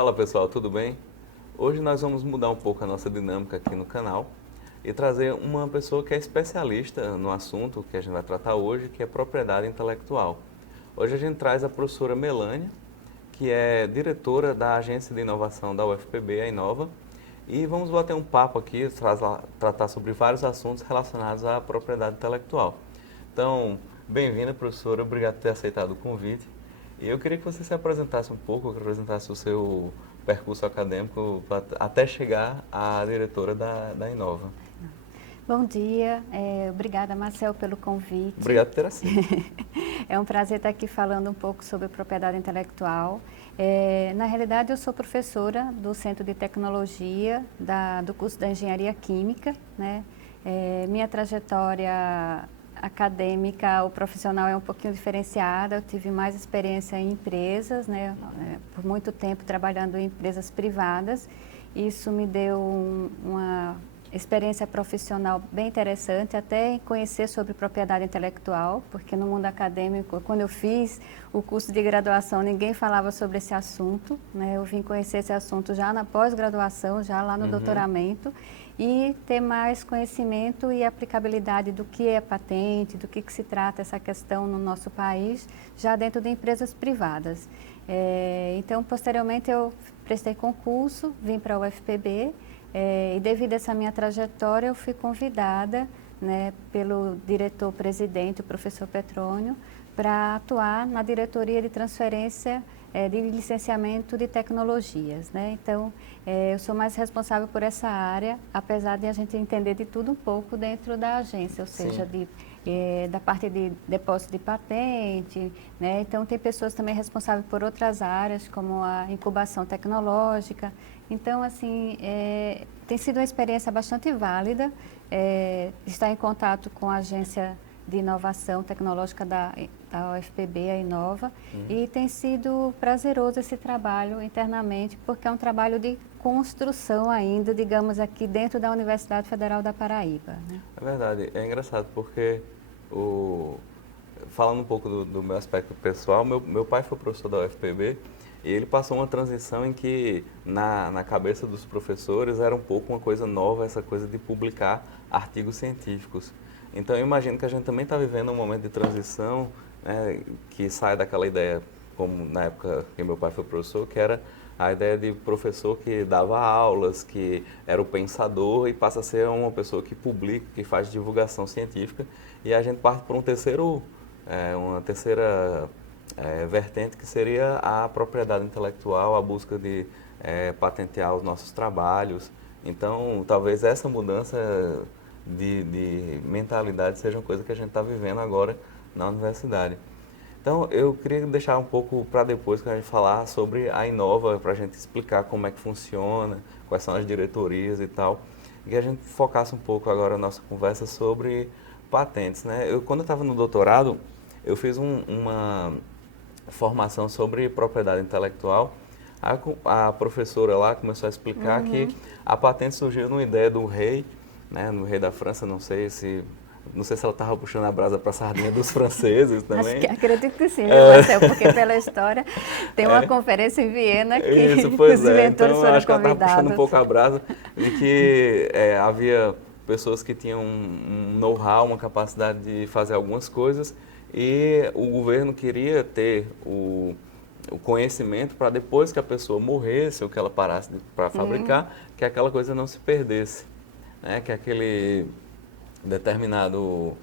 Fala pessoal, tudo bem? Hoje nós vamos mudar um pouco a nossa dinâmica aqui no canal e trazer uma pessoa que é especialista no assunto que a gente vai tratar hoje, que é propriedade intelectual. Hoje a gente traz a professora Melânia, que é diretora da Agência de Inovação da UFPB, a Inova, e vamos bater um papo aqui, tratar sobre vários assuntos relacionados à propriedade intelectual. Então, bem-vinda, professora, obrigado por ter aceitado o convite. E eu queria que você se apresentasse um pouco, que apresentasse o seu percurso acadêmico até chegar à diretora da Inova. Bom dia, obrigada Marcel pelo convite. Obrigado por ter aceito. É um prazer estar aqui falando um pouco sobre propriedade intelectual. Na realidade, eu sou professora do Centro de Tecnologia do curso da Engenharia Química, né? Minha trajetória acadêmica ou profissional é um pouquinho diferenciada. Eu tive mais experiência em empresas, né? Por muito tempo trabalhando em empresas privadas. Isso me deu uma experiência profissional bem interessante, até em conhecer sobre propriedade intelectual, porque no mundo acadêmico, quando eu fiz o curso de graduação, ninguém falava sobre esse assunto, né? Eu vim conhecer esse assunto já na pós-graduação, já lá no doutoramento, e ter mais conhecimento e aplicabilidade do que é patente, do que se trata essa questão no nosso país, já dentro de empresas privadas. Então, posteriormente, eu prestei concurso, vim para a UFPB, e devido a essa minha trajetória, eu fui convidada, né, pelo diretor-presidente, o professor Petrônio, para atuar na diretoria de transferência de licenciamento de tecnologias, né? Então, eu sou mais responsável por essa área, apesar de a gente entender de tudo um pouco dentro da agência, ou seja, da parte de depósito de patente, né? Então, tem pessoas também responsáveis por outras áreas, como a incubação tecnológica. Então, assim, tem sido uma experiência bastante válida, estar em contato com a agência de inovação tecnológica da UFPB, a Inova, e tem sido prazeroso esse trabalho internamente, porque é um trabalho de construção ainda, digamos, aqui dentro da Universidade Federal da Paraíba, né? É verdade, é engraçado porque, falando um pouco do meu aspecto pessoal, meu pai foi professor da UFPB e ele passou uma transição em que na cabeça dos professores era um pouco uma coisa nova, essa coisa de publicar artigos científicos. Então eu imagino que a gente também está vivendo um momento de transição, né, que sai daquela ideia, como na época que meu pai foi professor, que era a ideia de professor que dava aulas, que era o pensador e passa a ser uma pessoa que publica, que faz divulgação científica, e a gente parte para uma terceira vertente, que seria a propriedade intelectual, a busca de patentear os nossos trabalhos. Então, talvez essa mudança de mentalidade seja uma coisa que a gente está vivendo agora na universidade. Então, eu queria deixar um pouco para depois, que a gente falar sobre a Inova, para a gente explicar como é que funciona, quais são as diretorias e tal, e que a gente focasse um pouco agora a nossa conversa sobre patentes, né? Quando eu estava no doutorado, eu fiz uma formação sobre propriedade intelectual. A professora lá começou a explicar que a patente surgiu numa ideia do rei, né, no rei da França, não sei se ela estava puxando a brasa para a sardinha dos franceses também. Acredito que sim, viu, Marcel? Porque pela história tem uma conferência em Viena que Isso, pois os inventores Então, foram acho que ela estava puxando um convidados. pouco a brasa de que havia pessoas que tinham um know-how, uma capacidade de fazer algumas coisas, e o governo queria ter o conhecimento para depois que a pessoa morresse ou que ela parasse para fabricar, que aquela coisa não se perdesse, né? Que aquele determinado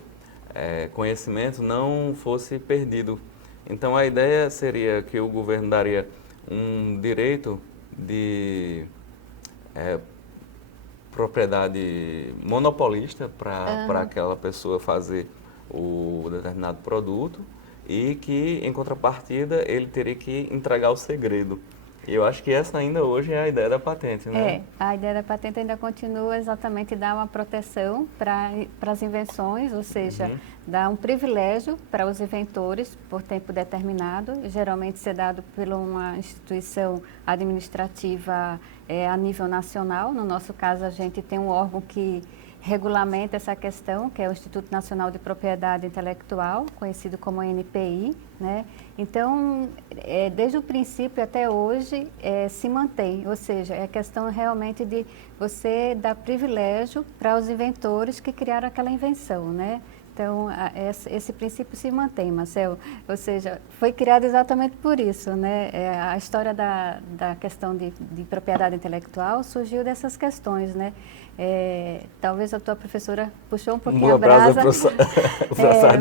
conhecimento não fosse perdido. Então a ideia seria que o governo daria um direito de propriedade monopolista para aquela pessoa fazer o determinado produto, e que, em contrapartida, ele teria que entregar o segredo. E eu acho que essa ainda hoje é a ideia da patente, né? A ideia da patente ainda continua exatamente dar uma proteção para as invenções, ou seja, dar um privilégio para os inventores por tempo determinado, geralmente ser dado por uma instituição administrativa a nível nacional. No nosso caso, a gente tem um órgão que regulamenta essa questão, que é o Instituto Nacional de Propriedade Intelectual, conhecido como NPI, né? Então, desde o princípio até hoje, se mantém, ou seja, é questão realmente de você dar privilégio para os inventores que criaram aquela invenção, né? Então, esse princípio se mantém, Marcel. Ou seja, foi criado exatamente por isso, né? A história da questão de propriedade intelectual surgiu dessas questões, né? Talvez a tua professora puxou um pouquinho a brasa,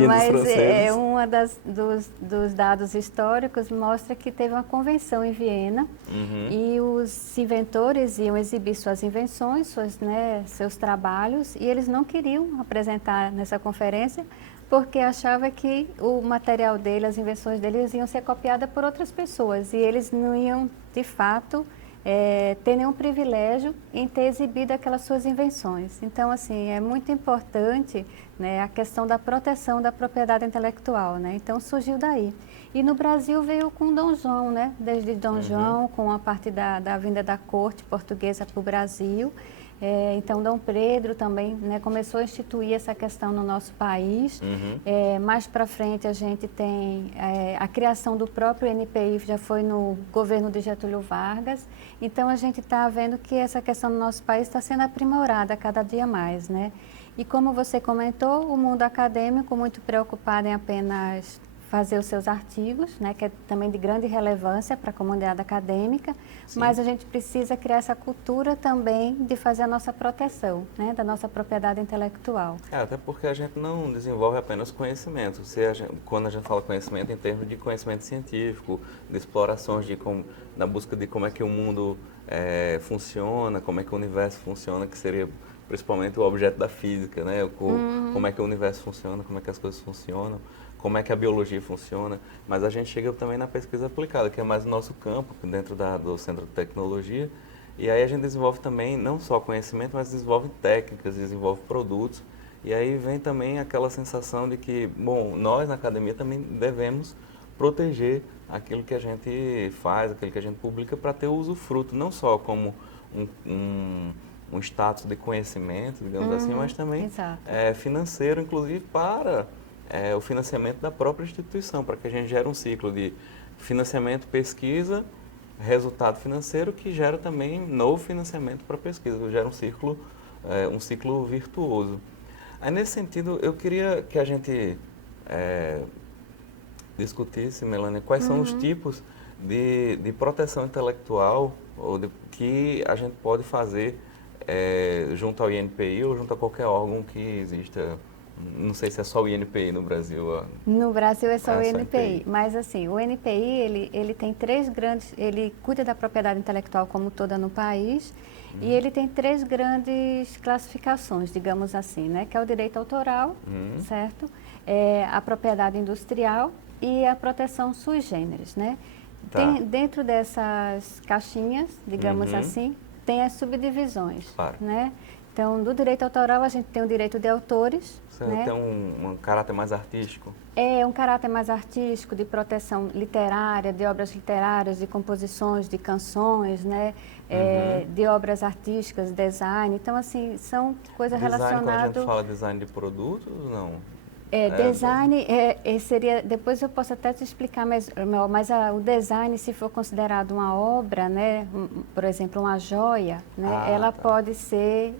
mas uma dos dados históricos mostra que teve uma convenção em Viena e os inventores iam exibir suas invenções, seus trabalhos, e eles não queriam apresentar nessa conferência porque achava que o material dele, as invenções deles iam ser copiadas por outras pessoas e eles não iam, de fato, ter nenhum privilégio em ter exibido aquelas suas invenções. Então, assim, é muito importante, né, a questão da proteção da propriedade intelectual, né? Então, surgiu daí. E no Brasil veio com Dom João, né? Desde Dom João, com a parte da vinda da corte portuguesa para o Brasil. Então, Dom Pedro também, né, começou a instituir essa questão no nosso país. Mais para frente, a gente tem a criação do próprio NPI, já foi no governo de Getúlio Vargas. Então, a gente está vendo que essa questão no nosso país está sendo aprimorada cada dia mais, né? E como você comentou, o mundo acadêmico muito preocupado em apenas fazer os seus artigos, né, que é também de grande relevância para a comunidade acadêmica, sim, mas a gente precisa criar essa cultura também de fazer a nossa proteção, né, da nossa propriedade intelectual. Até porque a gente não desenvolve apenas conhecimento. Quando a gente fala conhecimento em termos de conhecimento científico, de explorações na busca de como é que o mundo funciona, como é que o universo funciona, que seria principalmente o objeto da física, né, como é que o universo funciona, como é que as coisas funcionam, como é que a biologia funciona, mas a gente chega também na pesquisa aplicada, que é mais o nosso campo, dentro do Centro de Tecnologia, e aí a gente desenvolve também não só conhecimento, mas desenvolve técnicas, desenvolve produtos, e aí vem também aquela sensação de que, bom, nós na academia também devemos proteger aquilo que a gente faz, aquilo que a gente publica, para ter o usufruto, não só como um status de conhecimento, digamos assim, mas também financeiro, inclusive para o financiamento da própria instituição, para que a gente gere um ciclo de financiamento, pesquisa, resultado financeiro, que gera também novo financiamento para a pesquisa, que gera um ciclo virtuoso. Aí, nesse sentido, eu queria que a gente discutisse, Melanie, quais são os tipos de proteção intelectual que a gente pode fazer junto ao INPI ou junto a qualquer órgão que exista. Não sei se é só o INPI no Brasil. No Brasil é só o INPI, mas assim, o INPI ele tem ele cuida da propriedade intelectual como toda no país, e ele tem 3 grandes classificações, digamos assim, né? Que é o direito autoral, certo? A propriedade industrial e a proteção sui generis, né? Dentro dessas caixinhas, digamos assim, tem as subdivisões, né? Então, do direito autoral, a gente tem o direito de autores. Né? Tem um caráter mais artístico? Um caráter mais artístico, de proteção literária, de obras literárias, de composições, de canções, né? De obras artísticas, design. Então, assim, são coisas relacionadas... Quando a gente fala design de produtos, não? Design seria, depois eu posso até te explicar, mas o design, se for considerado uma obra, né, por exemplo, uma joia, né, ela pode ser,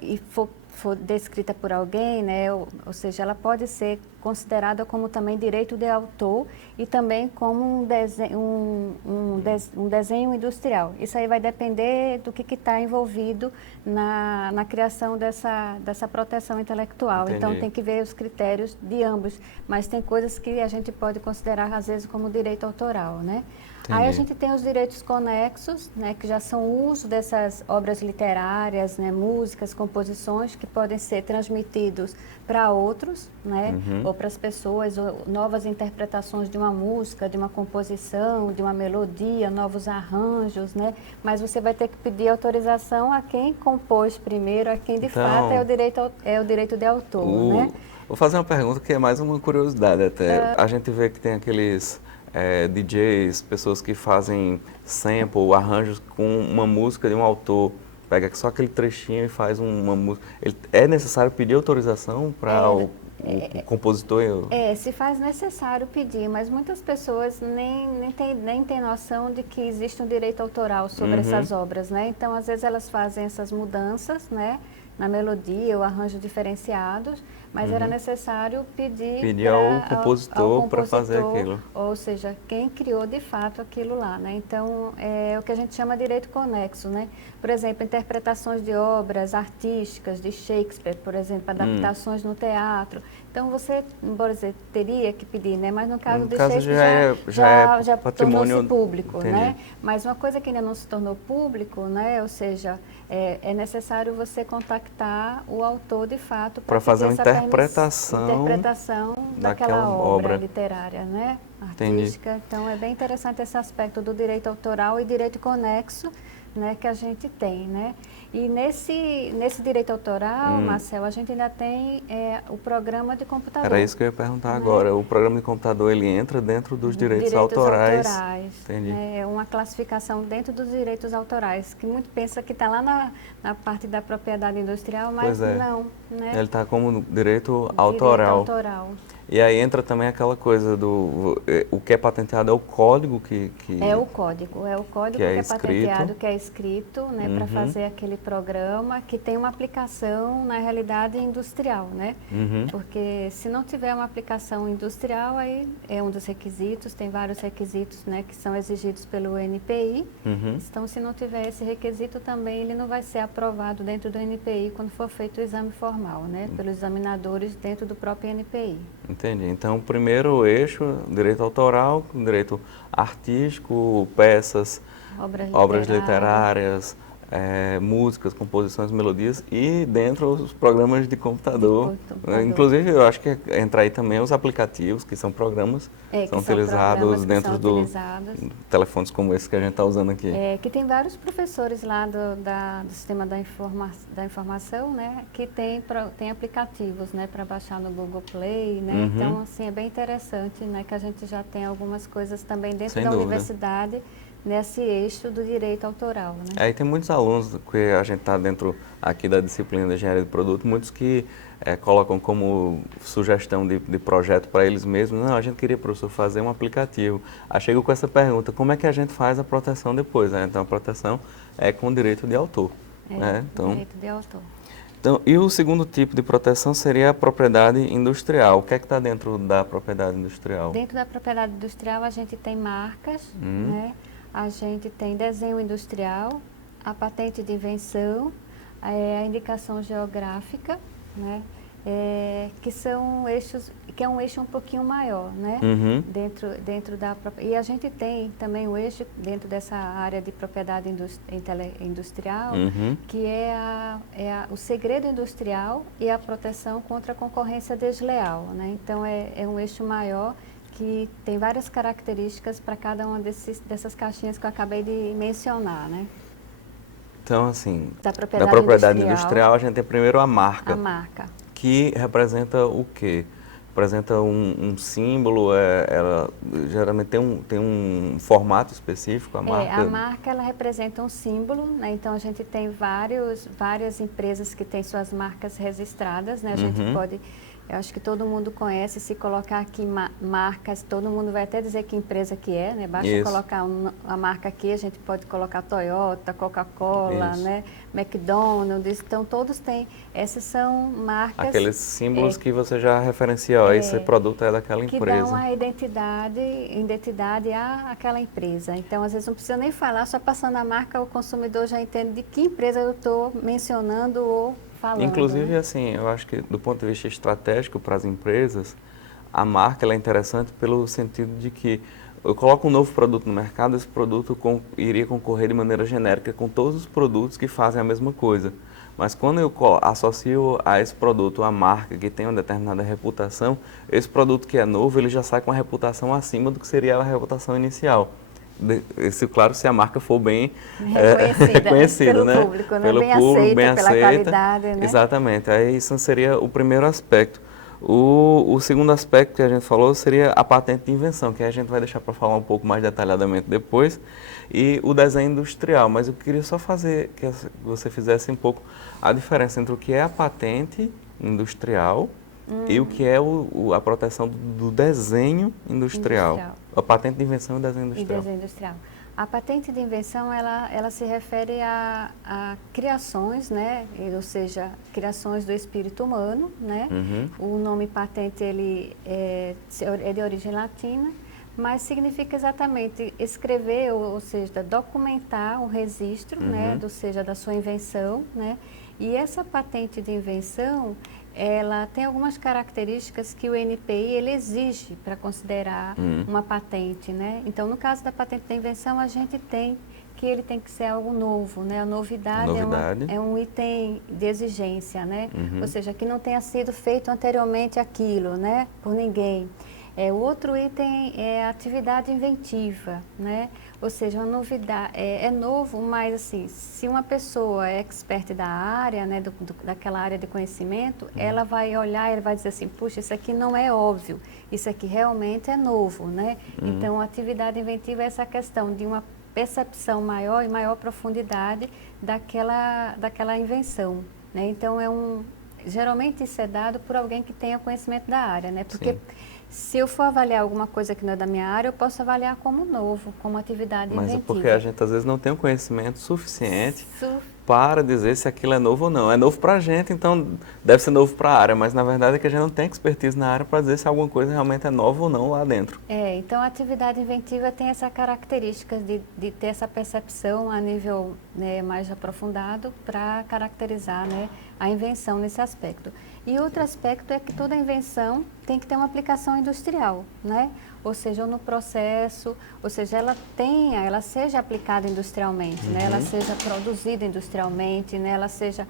e for descrita por alguém, né, ou seja, ela pode ser considerada como também direito de autor e também como um desenho industrial. Isso aí vai depender do que está envolvido na criação dessa proteção intelectual. Entendi. Então, tem que ver os critérios de ambos, mas tem coisas que a gente pode considerar, às vezes, como direito autoral, né? Aí a gente tem os direitos conexos, né, que já são o uso dessas obras literárias, né, músicas, composições, que podem ser transmitidos para outros, né, ou para as pessoas, ou novas interpretações de uma música, de uma composição, de uma melodia, novos arranjos, né, mas você vai ter que pedir autorização a quem compôs primeiro, a quem de fato é o direito de autor, né? Vou fazer uma pergunta que é mais uma curiosidade até. A gente vê que tem aqueles... DJs, pessoas que fazem sample, arranjos com uma música de um autor pega só aquele trechinho e faz uma música. É necessário pedir autorização para o compositor? Se faz necessário pedir, mas muitas pessoas nem têm noção de que existe um direito autoral sobre essas obras, né? Então, às vezes elas fazem essas mudanças, né? Na melodia ou arranjos diferenciados, mas era necessário pedir ao compositor para fazer aquilo. Ou seja, quem criou de fato aquilo lá, né? Então, é o que a gente chama de direito conexo, né? Por exemplo, interpretações de obras artísticas de Shakespeare, por exemplo, adaptações no teatro. Então, você, por exemplo, teria que pedir, né? Mas no caso de Shakespeare já tornou-se público, né? Mas uma coisa que ainda não se tornou público, né? Ou seja, é necessário você contactar o autor de fato para fazer uma interpretação daquela obra literária, né? Artística. Entendi. Então, é bem interessante esse aspecto do direito autoral e direito conexo, né, que a gente tem, né? E nesse direito autoral, Marcel, a gente ainda tem o programa de computador. Era isso que eu ia perguntar agora. O programa de computador, ele entra dentro dos direitos autorais. Entendi. É uma classificação dentro dos direitos autorais, que muito pensa que está lá na parte da propriedade industrial, mas não, né? Ele está como direito autoral. E aí entra também aquela coisa o que é patenteado é o código que é o código que é patenteado, que é escrito, né, para fazer aquele programa que tem uma aplicação na realidade industrial, né? Porque se não tiver uma aplicação industrial, aí é um dos requisitos, tem vários requisitos, né, que são exigidos pelo NPI. Então, se não tiver esse requisito também, ele não vai ser aprovado dentro do NPI quando for feito o exame formal, né, pelos examinadores dentro do próprio NPI. Entendi. Então, o primeiro eixo, direito autoral, direito artístico, peças, obras literárias, músicas, composições, melodias e dentro os programas de computador. Inclusive, eu acho que entra aí também os aplicativos, que são programas que são utilizados dentro dos telefones como esse que a gente está usando aqui. Que tem vários professores lá do sistema da informação, né, que tem aplicativos, né, para baixar no Google Play, né? Então, assim, é bem interessante, né, que a gente já tem algumas coisas também dentro da universidade, nesse eixo do direito autoral, né? Aí tem muitos alunos que a gente está dentro aqui da disciplina de engenharia de produto, muitos que colocam como sugestão de projeto para eles mesmos, não, a gente queria, professor, fazer um aplicativo. Aí chego com essa pergunta, como é que a gente faz a proteção depois, né? Então a proteção é com direito de autor. Né? Então, direito de autor. Então, e o segundo tipo de proteção seria a propriedade industrial. O que é que está dentro da propriedade industrial? Dentro da propriedade industrial a gente tem marcas, né? A gente tem desenho industrial, a patente de invenção, a indicação geográfica, né? Que são eixos, que é um eixo um pouquinho maior, né? Dentro da e a gente tem também o eixo dentro dessa área de propriedade industrial, que é o segredo industrial e a proteção contra a concorrência desleal, né? Então é um eixo maior que tem várias características para cada uma dessas caixinhas que eu acabei de mencionar, né? Então, assim, da propriedade industrial, a gente tem primeiro a marca. A marca. Que representa o quê? Representa um símbolo, ela geralmente tem um formato específico, a marca? A marca, ela representa um símbolo, né? Então, a gente tem várias empresas que têm suas marcas registradas, né? A gente pode... Eu acho que todo mundo conhece, se colocar aqui marcas, todo mundo vai até dizer que empresa que é, né? Basta colocar a marca aqui, a gente pode colocar Toyota, Coca-Cola, né? McDonald's, então todos têm, essas são marcas... Aqueles símbolos que você já referencia, ó, esse produto é daquela empresa. Que dão a identidade àquela empresa. Então, às vezes não precisa nem falar, só passando a marca, o consumidor já entende de que empresa eu estou mencionando ou falando. Inclusive, né? assim, eu acho que do ponto de vista estratégico para as empresas, a marca ela é interessante pelo sentido de que eu coloco um novo produto no mercado, esse produto iria concorrer de maneira genérica com todos os produtos que fazem a mesma coisa. Mas quando eu associo a esse produto a marca que tem uma determinada reputação, esse produto que é novo, ele já sai com uma reputação acima do que seria a reputação inicial. Isso, claro, se a marca for bem reconhecida pelo né? público, né? Bem aceita, pela qualidade. Né? Exatamente, aí isso seria o primeiro aspecto. O segundo aspecto que a gente falou seria a patente de invenção, que a gente vai deixar para falar um pouco mais detalhadamente depois, e o desenho industrial. Mas eu queria só fazer que você fizesse um pouco a diferença entre o que é a patente industrial e o que é a proteção do desenho industrial. A patente de invenção e o desenho industrial. E desenho industrial. A patente de invenção, ela se refere a criações, né? Ou seja, criações do espírito humano, né? O nome patente, ele é de origem latina, mas significa exatamente escrever, ou seja, documentar o registro, né? Ou seja, da sua invenção, né? E essa patente de invenção, ela tem algumas características que o NPI ele exige para considerar uma patente, né? Então, no caso da patente de invenção, a gente tem que ele tem que ser algo novo, né? A novidade. É um item de exigência, né? Ou seja, que não tenha sido feito anteriormente aquilo, né? Por ninguém. O outro item é a atividade inventiva, né? Ou seja, uma novidade, é novo, mas assim, se uma pessoa é expert da área, né, daquela área de conhecimento, ela vai olhar e vai dizer assim, puxa, isso aqui não é óbvio, isso aqui realmente é novo, né? Então, a atividade inventiva é essa questão de uma percepção maior e maior profundidade daquela invenção, né? Então, geralmente isso é dado por alguém que tenha conhecimento da área, né? Porque se eu for avaliar alguma coisa que não é da minha área, eu posso avaliar como novo, como atividade inventiva. Mas é porque a gente às vezes não tem um conhecimento suficiente para dizer se aquilo é novo ou não. É novo para a gente, então deve ser novo para a área, mas na verdade é que a gente não tem expertise na área para dizer se alguma coisa realmente é nova ou não lá dentro. Então a atividade inventiva tem essa característica de ter essa percepção a nível, né, mais aprofundado para caracterizar, né, a invenção nesse aspecto. E outro aspecto é que toda invenção tem que ter uma aplicação industrial, né? Ou seja, no processo, ou seja, ela seja aplicada industrialmente, né? Ela seja produzida industrialmente, né? Ela seja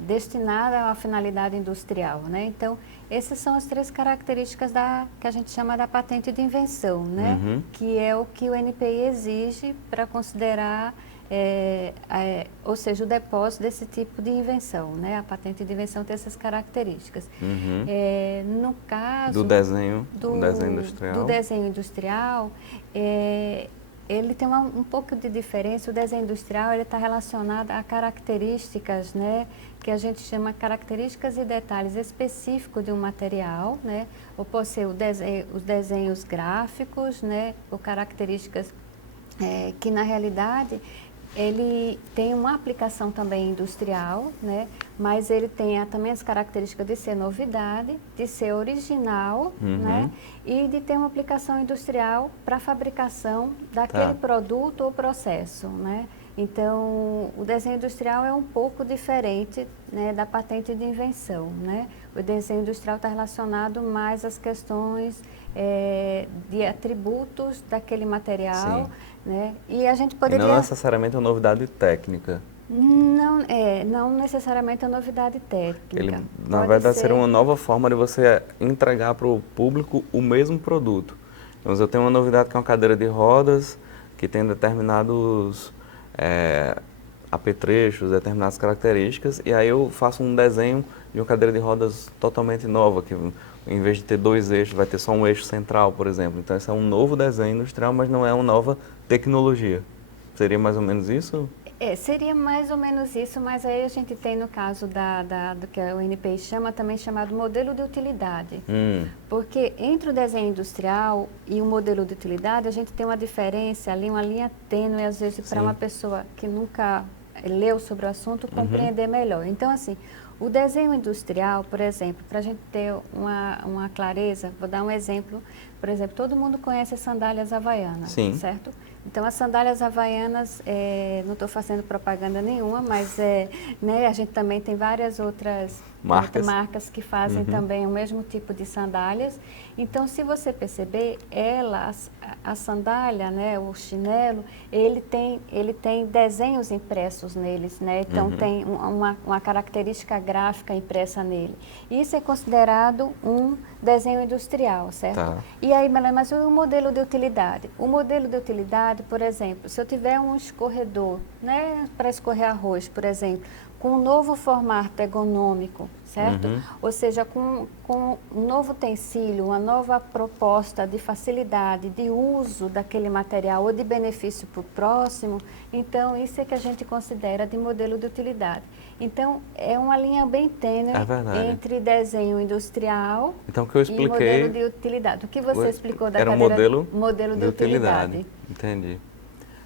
destinada a uma finalidade industrial, né? Então, essas são as três características que a gente chama da patente de invenção, né? Que é o que o NPI exige para considerar ou seja, o depósito desse tipo de invenção, né? A patente de invenção tem essas características. No caso do desenho industrial. Do desenho industrial, ele tem um pouco de diferença. O desenho industrial ele está relacionado a características, né? Que a gente chama características e detalhes específicos de um material, né? Ou pode ser os desenhos gráficos, né? Ou características que na realidade ele tem uma aplicação também industrial, né? Mas ele tem também as características de ser novidade, de ser original, né? E de ter uma aplicação industrial para a fabricação daquele produto ou processo, né? Então, o desenho industrial é um pouco diferente, né, da patente de invenção, né? O desenho industrial está relacionado mais às questões de atributos daquele material, né? E a gente poderia... E não necessariamente uma novidade técnica. Não necessariamente uma novidade técnica. Na verdade, seria uma nova forma de você entregar para o público o mesmo produto. Então, eu tenho uma novidade que é uma cadeira de rodas, que tem determinados apetrechos, determinadas características, e aí eu faço um desenho de uma cadeira de rodas totalmente nova, que em vez de ter 2 eixos, vai ter só um eixo central, por exemplo. Então, esse é um novo desenho industrial, mas não é uma nova tecnologia. Seria mais ou menos isso? Seria mais ou menos isso, mas aí a gente tem no caso do que o NPI chama, também chamado modelo de utilidade. Porque entre o desenho industrial e o modelo de utilidade, a gente tem uma diferença ali, uma linha tênue, às vezes, para uma pessoa que nunca leu sobre o assunto, compreender melhor. Então, assim, o desenho industrial, por exemplo, para a gente ter uma clareza, vou dar um exemplo. Por exemplo, todo mundo conhece as sandálias havaianas, certo? Então, as sandálias havaianas, não estou fazendo propaganda nenhuma, mas né, a gente também tem várias outras marcas que fazem também o mesmo tipo de sandálias. Então, se você perceber, a sandália, né, o chinelo, ele tem desenhos impressos neles, né? Então, tem uma característica gráfica impressa nele. Isso é considerado um desenho industrial, certo? E aí, mas o modelo de utilidade? O modelo de utilidade, por exemplo, se eu tiver um escorredor, né, para escorrer arroz, por exemplo, com um novo formato ergonômico, certo? Uhum. Ou seja, com um novo utensílio, uma nova proposta de facilidade de uso daquele material ou de benefício para o próximo, então isso é que a gente considera de modelo de utilidade. Então, é uma linha bem tênue entre desenho industrial então, que eu expliquei, e modelo de utilidade. O que você explicou da era cadeira? modelo De utilidade. Entendi.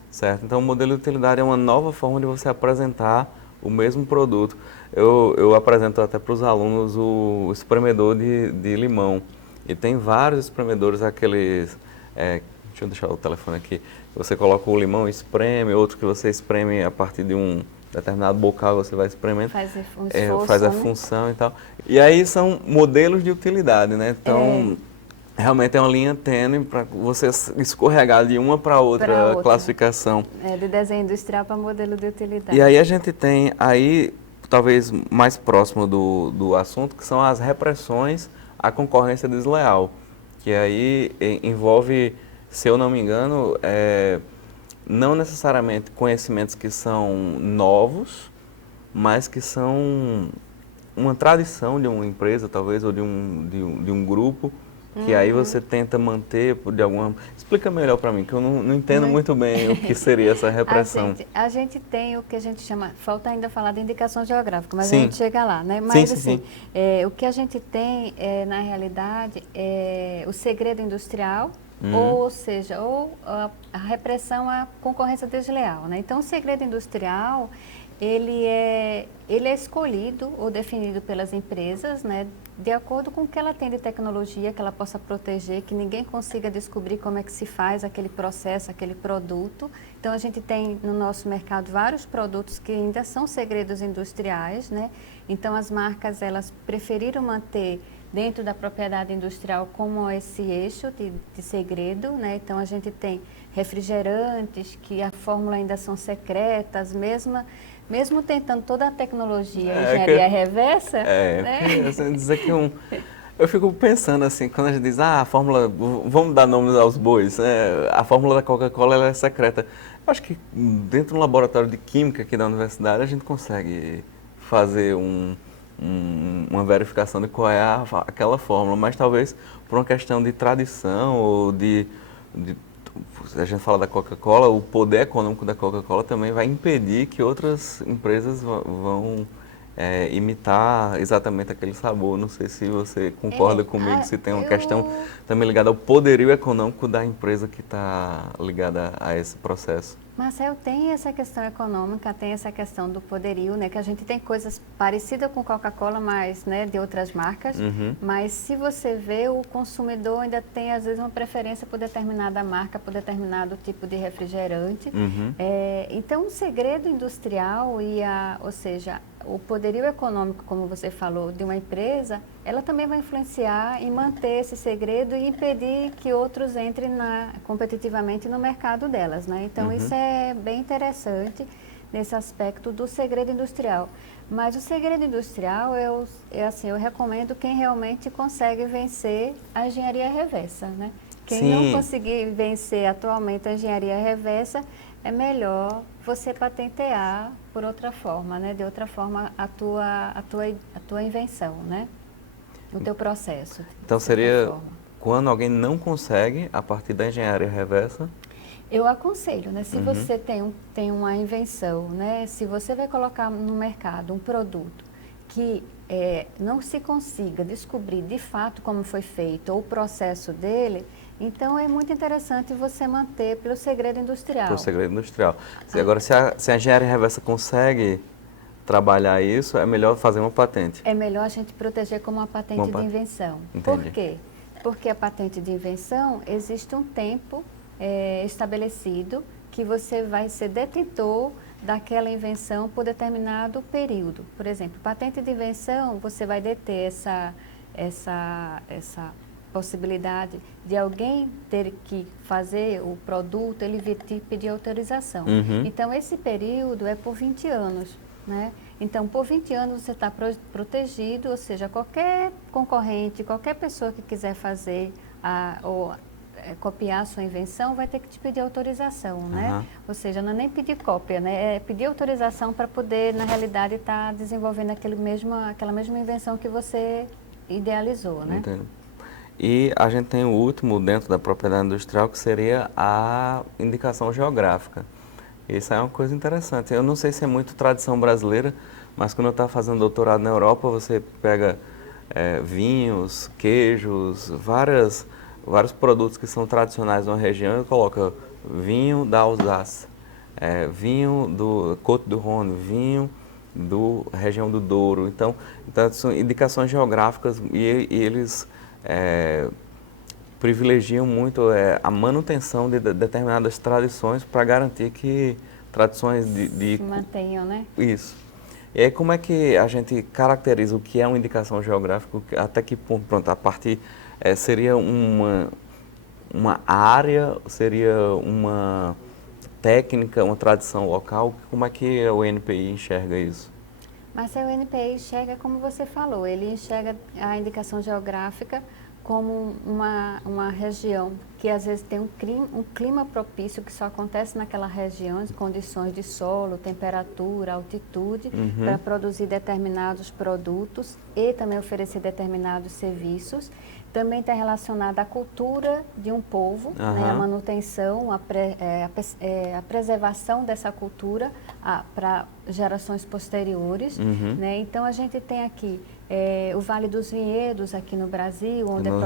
Certo. Então, o modelo de utilidade é uma nova forma de você apresentar o mesmo produto. Eu apresento até para os alunos o espremedor de limão. E tem vários espremedores, aqueles... deixa eu deixar o telefone aqui. Você coloca o limão e espreme, outro que você espreme a partir de um determinado bocal, você vai espremendo. Faz um esforço, faz a né? função e tal. E aí são modelos de utilidade, né? Então... Realmente é uma linha tênue para você escorregar de uma para outra classificação. De desenho industrial para modelo de utilidade. E aí a gente tem aí, talvez mais próximo do assunto, que são as repressões à concorrência desleal. Que aí envolve, se eu não me engano, não necessariamente conhecimentos que são novos, mas que são uma tradição de uma empresa, talvez, ou de um grupo, que aí você tenta manter de alguma... Explica melhor para mim, que eu não entendo muito bem o que seria essa repressão. A gente tem o que a gente chama... Falta ainda falar de indicação geográfica, mas sim. a gente chega lá, né? Mas sim. o que a gente tem, na realidade, é o segredo industrial, ou seja, a repressão à concorrência desleal, né? Então, o segredo industrial... Ele é escolhido ou definido pelas empresas, né, de acordo com o que ela tem de tecnologia, que ela possa proteger, que ninguém consiga descobrir como é que se faz aquele processo, aquele produto. Então, a gente tem no nosso mercado vários produtos que ainda são segredos industriais, né? Então, as marcas, elas preferiram manter dentro da propriedade industrial como esse eixo de segredo, né? Então, a gente tem refrigerantes, que a fórmula ainda são secretas, mesmo tentando toda a tecnologia, engenharia reversa, né? Dizer que eu fico pensando assim, quando a gente diz, a fórmula, vamos dar nomes aos bois, a fórmula da Coca-Cola ela é secreta. Eu acho que dentro do laboratório de química aqui da universidade a gente consegue fazer uma verificação de qual é aquela fórmula, mas talvez por uma questão de tradição ou a gente fala da Coca-Cola, o poder econômico da Coca-Cola também vai impedir que outras empresas vão imitar exatamente aquele sabor. Não sei se você concorda comigo, se tem uma questão também ligada ao poderio econômico da empresa que está ligada a esse processo. Marcel, tem essa questão econômica, tem essa questão do poderio, né? Que a gente tem coisas parecidas com Coca-Cola, mas, né, de outras marcas. Mas se você vê, o consumidor ainda tem, às vezes, uma preferência por determinada marca, por determinado tipo de refrigerante. Então, o segredo industrial ou seja, o poderio econômico, como você falou, de uma empresa, ela também vai influenciar em manter esse segredo e impedir que outros entrem competitivamente no mercado delas, né? Então, isso é bem interessante nesse aspecto do segredo industrial. Mas o segredo industrial, eu recomendo quem realmente consegue vencer a engenharia reversa, né? Quem não conseguir vencer atualmente a engenharia reversa, é melhor você patentear por outra forma, né? De outra forma, a tua invenção, né? O teu processo. Então, seria quando alguém não consegue, a partir da engenharia reversa? Eu aconselho, né? Se você tem uma invenção, né? Se você vai colocar no mercado um produto que não se consiga descobrir de fato como foi feito ou o processo dele, então é muito interessante você manter pelo segredo industrial. Pelo segredo industrial. Agora, se a engenharia reversa consegue trabalhar isso, é melhor fazer uma patente. É melhor a gente proteger como uma patente de invenção. Entendi. Por quê? Porque a patente de invenção existe um tempo estabelecido que você vai ser detentor daquela invenção por determinado período. Por exemplo, patente de invenção, você vai deter essa possibilidade de alguém ter que fazer o produto, ele pedir autorização. Então, esse período é por 20 anos, né? Então, por 20 anos você está protegido, ou seja, qualquer concorrente, qualquer pessoa que quiser fazer copiar a sua invenção, vai ter que te pedir autorização, né? Aham. Ou seja, não é nem pedir cópia, né? É pedir autorização para poder, na realidade, estar desenvolvendo aquela mesma invenção que você idealizou, né? Entendo. E a gente tem o último dentro da propriedade industrial, que seria a indicação geográfica. Isso é uma coisa interessante. Eu não sei se é muito tradição brasileira, mas quando eu estava fazendo doutorado na Europa, você pega vinhos, queijos, vários produtos que são tradicionais de uma região e coloca vinho da Alsácia, vinho do Côte-du-Rhône, vinho da região do Douro. Então são indicações geográficas e eles privilegiam muito a manutenção de determinadas tradições para garantir que tradições Se mantenham, né? Isso. E aí como é que a gente caracteriza o que é uma indicação geográfica, até que ponto, pronto, a partir seria uma área, seria uma técnica, uma tradição local, como é que o NPI enxerga isso? Mas o NPI enxerga, como você falou, ele enxerga a indicação geográfica como uma região que às vezes tem um clima propício que só acontece naquela região, as condições de solo, temperatura, altitude, para produzir determinados produtos e também oferecer determinados serviços. Também está relacionada à cultura de um povo, né, a manutenção, a preservação dessa cultura para gerações posteriores. Né? Então, a gente tem aqui o Vale dos Vinhedos, aqui no Brasil, onde no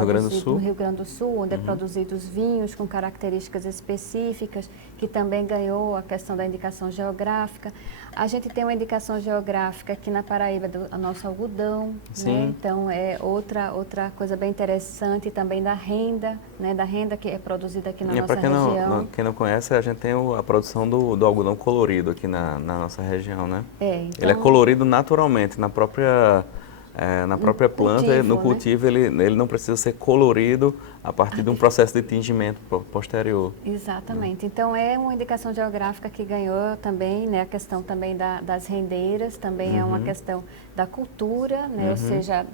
Rio Grande do Sul, onde é produzidos vinhos com características específicas, que também ganhou a questão da indicação geográfica. A gente tem uma indicação geográfica aqui na Paraíba do nosso algodão, né? Então é outra coisa bem interessante também da renda, né? Da renda que é produzida aqui na nossa região. Quem não conhece, a gente tem a produção do algodão colorido aqui na nossa região, né? Então, ele é colorido naturalmente, na própria planta, cultivo, no cultivo, né? ele não precisa ser colorido a partir de um processo de tingimento posterior. Exatamente. Então, é uma indicação geográfica que ganhou também, né, a questão também das rendeiras, também é uma questão da cultura, né, ou seja,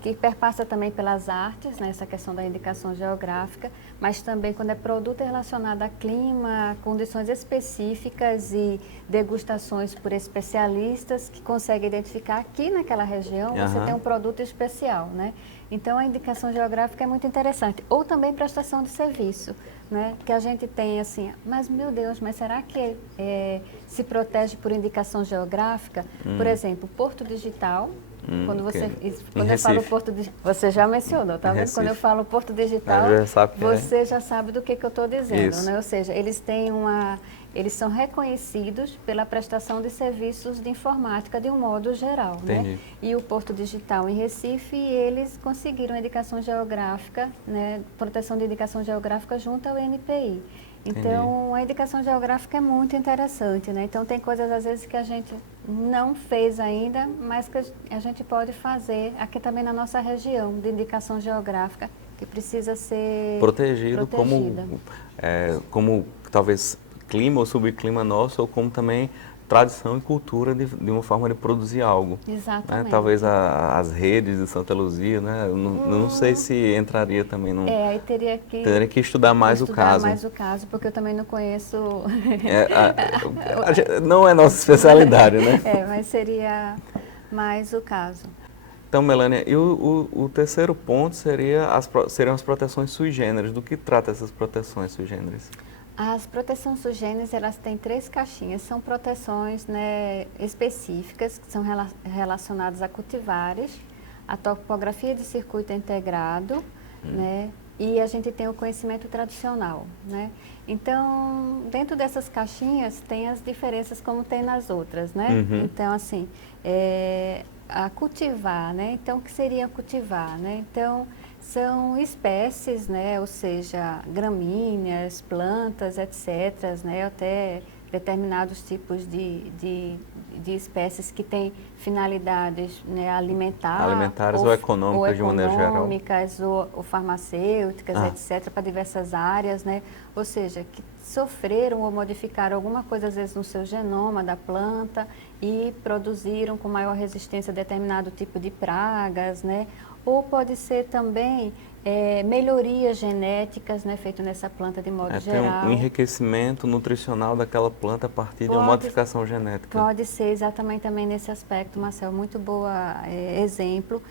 que perpassa também pelas artes, né, essa questão da indicação geográfica, mas também quando é produto relacionado a clima, condições específicas e degustações por especialistas que conseguem identificar aqui naquela região, você tem um produto especial, né? Então, a indicação geográfica é muito interessante. Ou também prestação de serviço, né? Que a gente tem assim, mas meu Deus, mas será que se protege por indicação geográfica? Por exemplo, Porto Digital. Quando eu falo Porto Digital, você já mencionou, tá vendo? Quando eu falo Porto Digital, você já sabe do que eu estou dizendo, né? Ou seja, eles são reconhecidos pela prestação de serviços de informática de um modo geral, né? E o Porto Digital em Recife, eles conseguiram a indicação geográfica, né? Proteção de indicação geográfica junto ao NPI. Então, a indicação geográfica é muito interessante, né? Então, tem coisas, às vezes, que a gente não fez ainda, mas que a gente pode fazer aqui também na nossa região de indicação geográfica, que precisa ser protegida. Como talvez clima ou subclima nosso, ou como também tradição e cultura de uma forma de produzir algo. Exatamente. Né? Talvez as redes de Santa Luzia, né? Eu não sei se entraria também num... aí teria que estudar mais o caso. Porque eu também não conheço... não é nossa especialidade, né? Mas seria mais o caso. Então, Melânia, e o terceiro ponto seriam as proteções sui generis. Do que trata essas proteções sui generis? As proteções sui generis, elas têm 3 caixinhas, são proteções, né, específicas, que são relacionadas a cultivares, a topografia de circuito integrado, né, e a gente tem o conhecimento tradicional, né. Então, dentro dessas caixinhas tem as diferenças como tem nas outras, né. Então, assim, a cultivar, né, então o que seria cultivar, né, então... São espécies, né, ou seja, gramíneas, plantas, etc., né, até determinados tipos de espécies que têm finalidades, né, alimentares ou econômicas, de maneira geral. Ou farmacêuticas, etc., para diversas áreas, né, ou seja, que sofreram ou modificaram alguma coisa, às vezes, no seu genoma da planta e produziram com maior resistência a determinado tipo de pragas, né, ou pode ser também melhorias genéticas, né, feito nessa planta de modo geral. Tem um enriquecimento nutricional daquela planta a partir de uma modificação genética. Pode ser exatamente também nesse aspecto, Marcel, muito boa exemplo.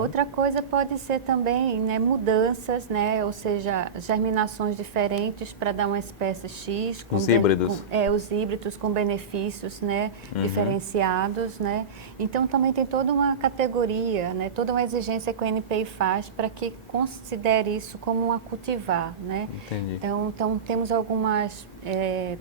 Outra coisa pode ser também, né, mudanças, né, ou seja, germinações diferentes para dar uma espécie X. Os híbridos. Os híbridos com benefícios, né, diferenciados, né. Então também tem toda uma categoria, né, toda uma exigência que o NPI faz para que considere isso como uma cultivar, né? Entendi. Então temos algumas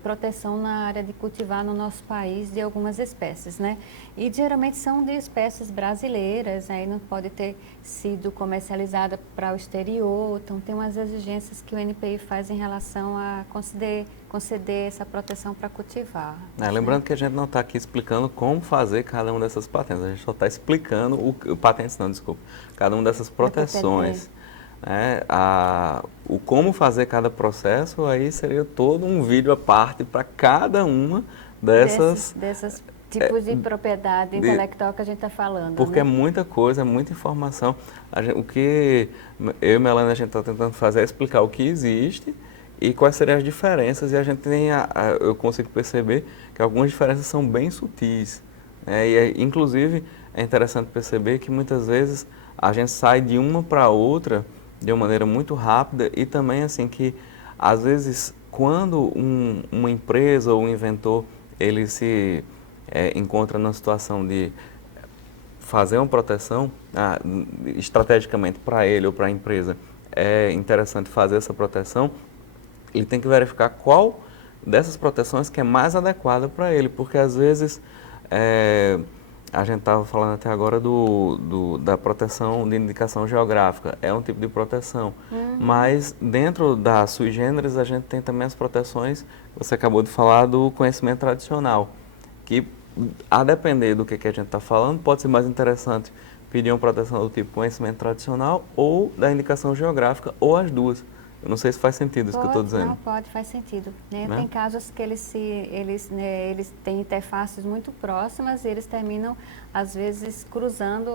proteção na área de cultivar no nosso país de algumas espécies, né? E geralmente são de espécies brasileiras, aí não pode ter sido comercializada para o exterior, então tem umas exigências que o NPI faz em relação a conceder essa proteção para cultivar. Lembrando que a gente não está aqui explicando como fazer cada uma dessas patentes, a gente só está explicando cada uma dessas proteções. O como fazer cada processo, aí seria todo um vídeo à parte para cada uma dessas tipos de propriedade intelectual que a gente está falando. Porque é muita coisa, é muita informação. O que eu e Melanie a gente está tentando fazer é explicar o que existe e quais seriam as diferenças, e a gente eu consigo perceber que algumas diferenças são bem sutis. Inclusive, é interessante perceber que muitas vezes a gente sai de uma para outra de uma maneira muito rápida, e também assim que, às vezes, quando uma empresa ou um inventor, ele se encontra numa situação de fazer uma proteção, estrategicamente para ele ou para a empresa, é interessante fazer essa proteção, ele tem que verificar qual dessas proteções que é mais adequada para ele, porque às vezes a gente estava falando até agora da proteção de indicação geográfica, é um tipo de proteção, mas dentro da sui generis a gente tem também as proteções, você acabou de falar do conhecimento tradicional, que a depender do que a gente está falando, pode ser mais interessante pedir uma proteção do tipo conhecimento tradicional ou da indicação geográfica, ou as duas. Eu não sei se faz sentido isso que eu estou dizendo. Não, pode, faz sentido. Né? Tem casos que eles têm interfaces muito próximas e eles terminam, às vezes, cruzando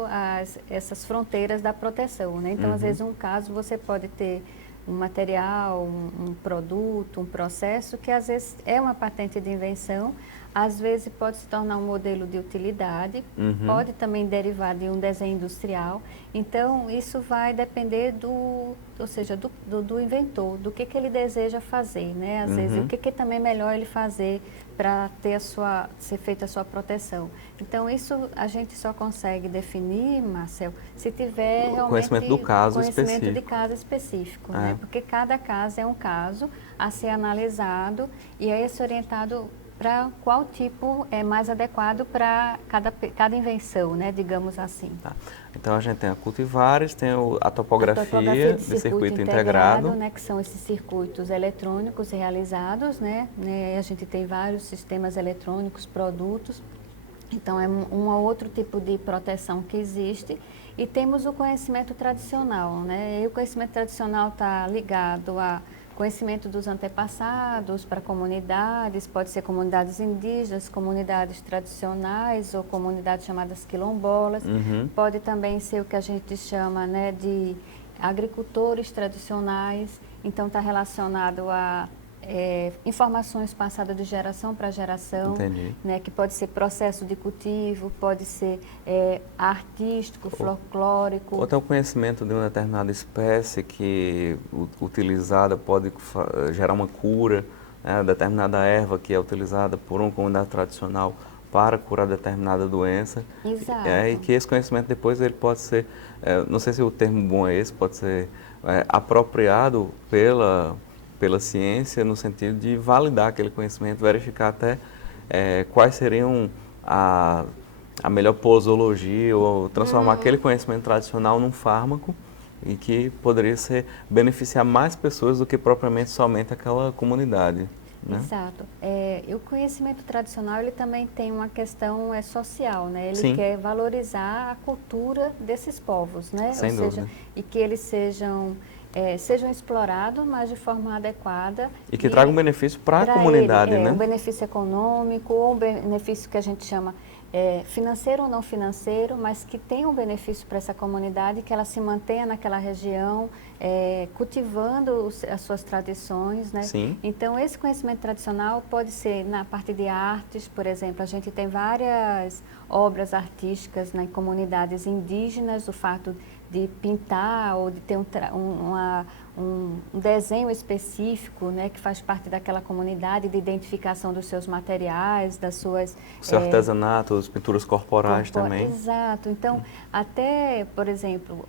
essas fronteiras da proteção. Né? Então, às vezes, um caso você pode ter um material, um produto, um processo que, às vezes, é uma patente de invenção, às vezes pode se tornar um modelo de utilidade, pode também derivar de um desenho industrial. Então, isso vai depender do inventor, do que ele deseja fazer, né? Às vezes, o que também é melhor ele fazer para ser feita a sua proteção. Então, isso a gente só consegue definir, Marcel, se tiver realmente conhecimento do caso de caso específico, né? Porque cada caso é um caso a ser analisado e é esse orientado para qual tipo é mais adequado para cada invenção, né, digamos assim. Então a gente tem a cultivares, tem a topografia de circuito integrado, né, que são esses circuitos eletrônicos realizados, né, a gente tem vários sistemas eletrônicos, produtos, então é um outro tipo de proteção que existe. E temos o conhecimento tradicional, né, e o conhecimento tradicional está ligado a conhecimento dos antepassados para comunidades, pode ser comunidades indígenas, comunidades tradicionais ou comunidades chamadas quilombolas. Pode também ser o que a gente chama, né, de agricultores tradicionais, então está relacionado a informações passadas de geração para geração, né, que pode ser processo de cultivo, pode ser artístico, folclórico. Ou até o conhecimento de uma determinada espécie que, utilizada, pode gerar uma cura, né, determinada erva que é utilizada por uma comunidade tradicional para curar determinada doença. Exato. E que esse conhecimento depois ele pode ser, não sei se o termo bom é esse, pode ser apropriado pela ciência, no sentido de validar aquele conhecimento, verificar até quais seriam a melhor posologia, ou transformar aquele conhecimento tradicional num fármaco e que poderia beneficiar mais pessoas do que propriamente somente aquela comunidade. Né? Exato. E o conhecimento tradicional ele também tem uma questão social, né? Ele Sim. quer valorizar a cultura desses povos, né? Sem Ou dúvida. seja, e que eles sejam sejam explorados, mas de forma adequada. E que traga um benefício para a comunidade, né? Um benefício econômico ou um benefício que a gente chama financeiro ou não financeiro, mas que tenha um benefício para essa comunidade, que ela se mantenha naquela região, cultivando as suas tradições, né? Sim. Então, esse conhecimento tradicional pode ser na parte de artes, por exemplo, a gente tem várias obras artísticas, né, em comunidades indígenas, o fato de pintar ou de ter um desenho específico, né, que faz parte daquela comunidade, de identificação dos seus materiais, das suas... O seu artesanato, as pinturas corporais também. Exato. Então, até, por exemplo,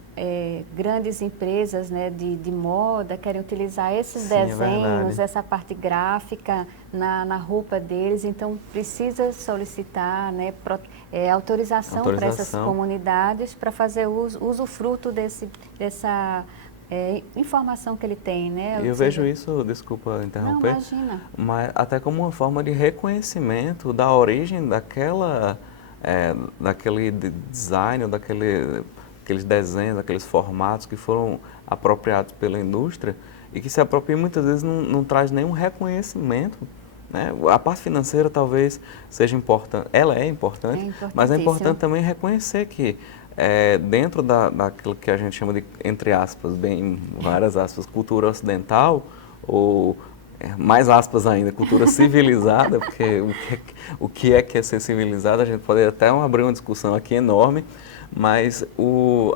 grandes empresas, né, de moda querem utilizar esses desenhos, essa parte gráfica na roupa deles, então precisa solicitar, né, autorização para essas comunidades para fazer usufruto dessa informação que ele tem, né? Eu vejo isso, desculpa interromper, não, imagina, mas até como uma forma de reconhecimento da origem daquele design, daqueles desenhos, daqueles formatos que foram apropriados pela indústria e que se apropriam muitas vezes não traz nenhum reconhecimento, né? A parte financeira talvez seja importante, ela é importante, mas é importante também reconhecer que dentro daquilo que a gente chama de, entre aspas, bem várias aspas, cultura ocidental, ou mais aspas ainda, cultura civilizada, porque o que é ser civilizado, a gente pode até abrir uma discussão aqui enorme, mas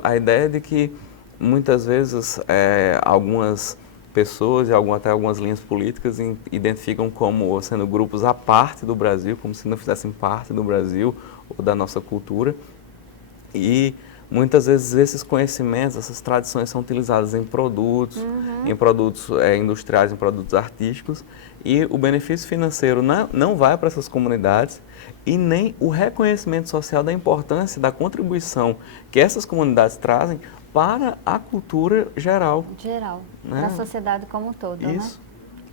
a ideia de que muitas vezes algumas pessoas e até algumas linhas políticas identificam como sendo grupos à parte do Brasil, como se não fizessem parte do Brasil ou da nossa cultura. E muitas vezes esses conhecimentos, essas tradições são utilizadas em produtos, industriais, em produtos artísticos, e o benefício financeiro não vai para essas comunidades e nem o reconhecimento social da importância da contribuição que essas comunidades trazem para a cultura geral. Né? Da sociedade como um todo, isso. Né?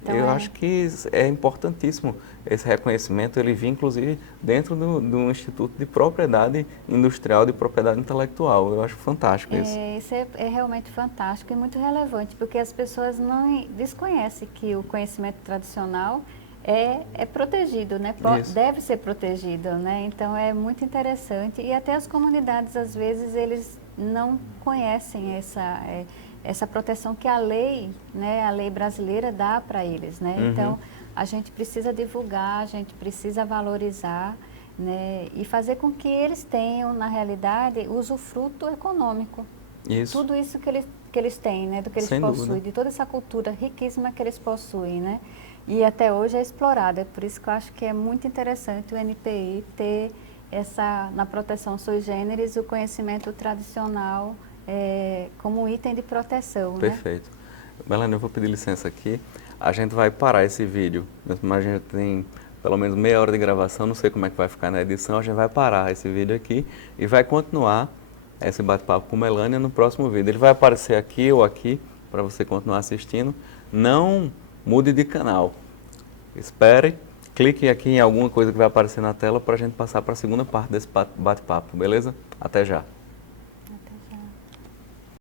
Então, eu acho que é importantíssimo esse reconhecimento, ele vir inclusive dentro do Instituto de Propriedade Industrial, de Propriedade Intelectual. Eu acho fantástico isso. Isso é realmente fantástico e muito relevante, porque as pessoas não desconhecem que o conhecimento tradicional é protegido, né? Deve ser protegido, né? Então é muito interessante e até as comunidades, às vezes, eles não conhecem essa proteção que a lei, né, a lei brasileira dá para eles, né? Então, a gente precisa divulgar, a gente precisa valorizar, né, e fazer com que eles tenham, na realidade, usufruto econômico. Isso. Tudo isso que eles têm, né, do que eles possuem, de toda essa cultura riquíssima que eles possuem, né? E até hoje é explorada, por isso que eu acho que é muito interessante o NPI ter na proteção sui generis, o conhecimento tradicional como item de proteção. Perfeito. Né? Melanie, eu vou pedir licença aqui. A gente vai parar esse vídeo, mas a gente tem pelo menos meia hora de gravação, não sei como é que vai ficar na edição, a gente vai parar esse vídeo aqui e vai continuar esse bate-papo com Melanie no próximo vídeo. Ele vai aparecer aqui ou aqui para você continuar assistindo. Não mude de canal. Espere, clique aqui em alguma coisa que vai aparecer na tela para a gente passar para a segunda parte desse bate-papo, beleza? Até já.